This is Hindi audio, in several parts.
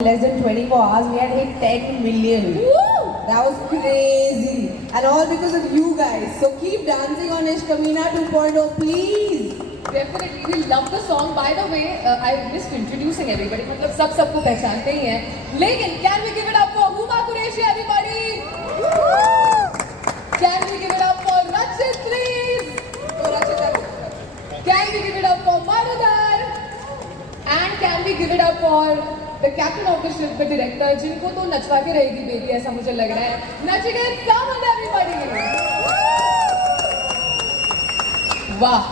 less than 24 hours, we had hit 10 million. Woo! That was crazy. And all because of you guys. So keep dancing on Ishq Kameena 2.0, please. Definitely, we love the song. By the way, I missed introducing everybody. मतलब सब सबको पहचानते ही हैं. लेकिन can we give it up for Huma Qureshi, everybody? Can we give it up for Rachit, please? Oh, Rachit, can we give it up for Marudar? And can we give it up for the captain of the ship, the director, जिनको तो नचवा के रहेगी बेबी, ऐसा मुझे लग रहा है. Nachiket Samant, everybody. वाह,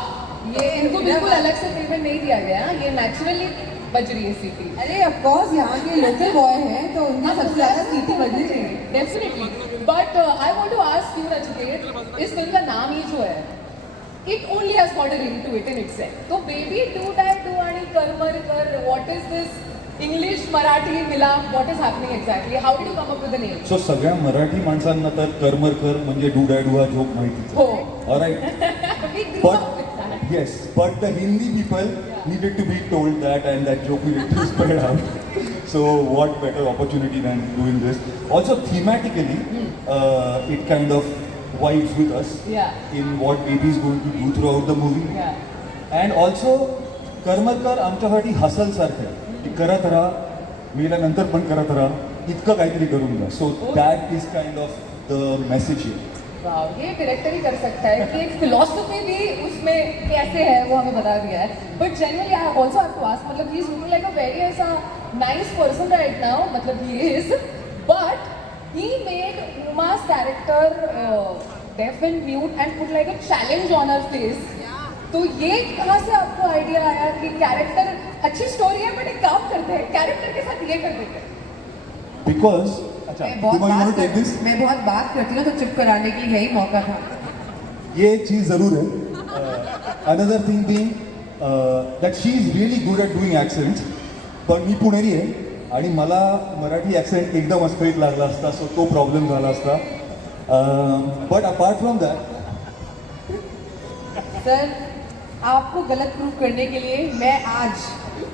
ये इनको बिल्कुल अलग से पेमेंट नहीं दिया गया है. ये नेचुरली बज रही है सीटी. अरे of course यहाँ के लोकल बॉय हैं तो उनकी सबसे ज़्यादा सीटी बजनी चाहिए. Definitely. But I want to ask you, Nachiket, इस फिल्म का नाम ही जो है, it only has got a ring to it in itself. तो baby do that do आणि करमर कर, what is this English Marathi मिलाप, what is happening exactly? How did you come up with the name? सो सगळ्या मराठी माणसांना तर करमरकर म्हणजे डू हा जोक माहितीच हो. Alright We grew But- up with that. yes but the Hindi people needed to be told that and that joke needed to spread out. So what better opportunity than doing this. Also thematically it kind of vibes with us Yeah. in what baby is going to do throughout the movie. Yeah. And also Karmarkar आमच्यासाठी हसल सारखं आहे की करत राहा मेल्यानंतर पण करत राहा इतकं काहीतरी करून द्या. So that is kind of the message here. Wow, ये डायरेक्टर ही कर सकता है कि एक फिलोसफी भी उसमें कैसे है वो हमें बता दिया है. But generally I also have to ask, मतलब ही is looking like a very ऐसा नाइस पर्सन राइट नाउ, मतलब ही is, but he made Uma's character deaf and mute and put like a challenge on her face. तो ये कहाँ से आपको आइडिया आया कि कैरेक्टर अच्छी स्टोरी है बट एक काम करते हैं कैरेक्टर के साथ ये कर देते हैं? बिकॉज अच्छा मैं बहुत बात करती हूँ तो चुप कराने के लिए यही मौका था. ये चीज जरूर है. Another thing being that she is really good at doing accents. पण मी पुणेरी आहे आणि मला मराठी ॲक्सेंट एकदम अस्खळीत लागला असता, सो तो प्रॉब्लेम झाला असता. But apart from that sir आपको गलत प्रूफ करने के लिए मैं आज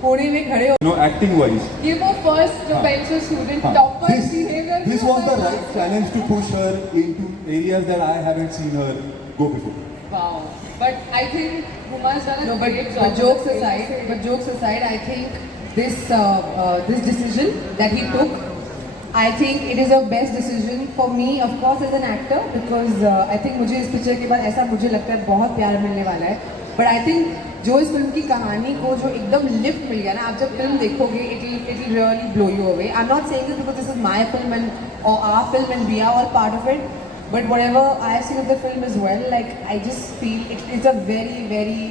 पुणे में खड़े हो. नो एक्टिंग वाइज ये वो first bench student topper behaviour. This was the right challenge to push her into areas that I haven't seen her go before. Wow. But I think Huma's done a No, great but job. jokes aside, I think this decision that he took, I think it is a best decision for me, of course, as an actor, because I think मुझे इस पिक्चर के बाद ऐसा मुझे लगता है बहुत प्यार मिलने वाला है. But I think जो इस फिल्म की कहानी को जो एकदम लिफ्ट मिल गया ना, आप जब फिल्म देखोगे it will really blow you away. I'm not saying this because this is my film or our film and we are all part of it. But whatever I have seen of the film as well, like I just feel it's a very, very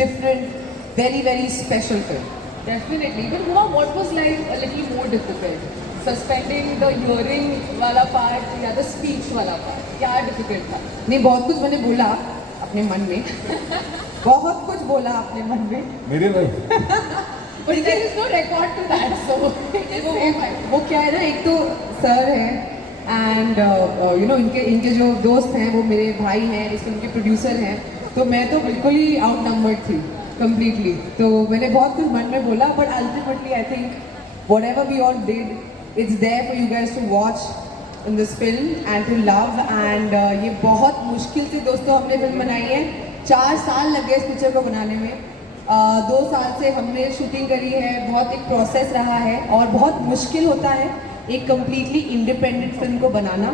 different, very, very special film. Definitely. But Huma, what was like a little more difficult? Suspending the hearing वाला part या the speech वाला part? क्या difficult था? नहीं, बहुत कुछ मैंने बोला अपने मन में. बहुत कुछ बोला अपने मन में. मेरे भाई But there is no record to that, so it is safe. वो क्या है ना, एक तो सर है एंड यू नो इनके जो दोस्त हैं वो मेरे भाई हैं, इस फिल्म के प्रोड्यूसर हैं. तो मैं तो बिल्कुल ही आउट नंबर्ड थी कम्प्लीटली. तो मैंने बहुत कुछ मन में बोला, but ultimately I think whatever we all did, it's there for you guys to watch in this film and to love. And ये बहुत मुश्किल से दोस्तों हमने फिल्म बनाई है. 4 साल लग गए इस पिक्चर को बनाने में. 2 साल से हमने शूटिंग करी है. बहुत एक प्रोसेस रहा है और बहुत मुश्किल होता है एक कम्प्लीटली इंडिपेंडेंट फिल्म को बनाना.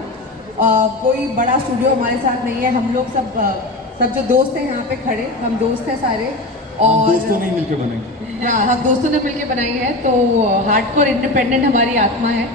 कोई बड़ा स्टूडियो हमारे साथ नहीं है. हम लोग सब जो दोस्त हैं यहाँ पे खड़े, हम दोस्त हैं सारे. और दोस्तों ने मिलकर बने. हाँ, हम दोस्तों ने मिलके बनाई है. तो हार्डकोर इंडिपेंडेंट हमारी आत्मा है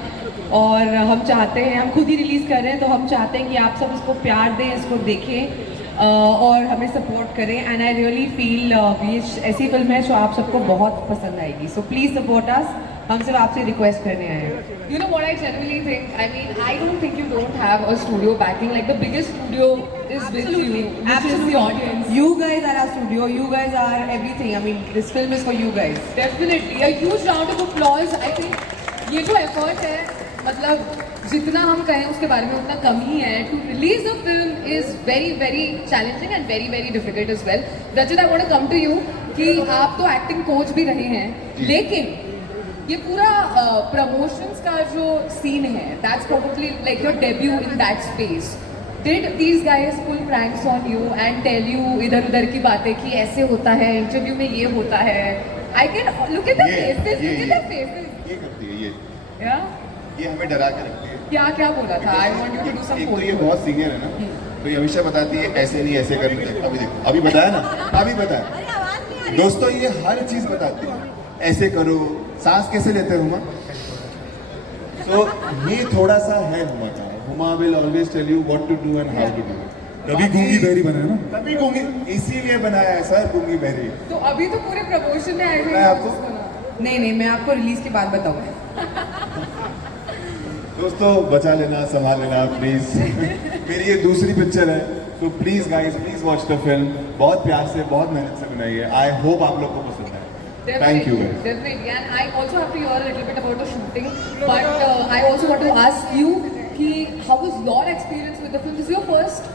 और हम चाहते हैं, हम खुद ही रिलीज़ कर रहे हैं, तो हम चाहते हैं कि आप सब इसको प्यार दें, इसको देखें और हमें सपोर्ट करें. एंड आई रियली फील ये ऐसी फिल्म है जो आप सबको बहुत पसंद आएगी. So please support us. हम सिर्फ आपसे रिक्वेस्ट करने आए हैं. You know what I genuinely think? I mean, I don't think you don't have a studio backing. Like the biggest studio is with you, which is the audience. You guys are our studio. You guys are everything. I mean, this film is for you guys. Definitely. A huge round of applause. I think ये जो effort है, मतलब जितना हम कहें उसके बारे में उतना कम ही है. To release a film is very, very challenging and very, very difficult as well. Rajit, I want to come to you कि आप तो acting coach भी रहे हैं, लेकिन ये पूरा प्रमोशंस का जो सीन है, that's probably like your debut in that space. Did these guys pull pranks on you and tell you इधर उधर की बातें कि ऐसे होता है, इंटरव्यू में ये होता है? I can look at the faces, look at the faces. ये करती है ये Yeah? ये हमें डरा के रखती है. क्या क्या बोला था? I want you to do some एक तो ये photos. बहुत सीनियर है ना, तो ये हमेशा बताती है ऐसे नहीं ऐसे करने का. अभी देखो, अभी बताया ना, अभी बताया. दोस्तों ये हर चीज बताती है, ऐसे करो, सांस कैसे लेते हो हुमा. तो ये थोड़ा सा है हुमा का. Huma will always tell you what to do and how to do. तभी गूंगी बहरी बना है ना. तभी गूंगी, इसीलिए बनाया है सर गूंगी बहरी. तो अभी तो पूरे प्रमोशन में आए मैं आपको नहीं नहीं, मैं आपको रिलीज के बाद बताऊंगा. दोस्तों बचा लेना, संभाल लेना प्लीज. मेरी ये दूसरी पिक्चर है, तो please guys please watch the film. बहुत प्यार से, बहुत मेहनत से बनाई है. आई होप आप लोग को पसंद है. Thank you guys. Definitely. And I also have to hear a little bit about the shooting. But I also want to ask you, how was your experience with the film? This is your first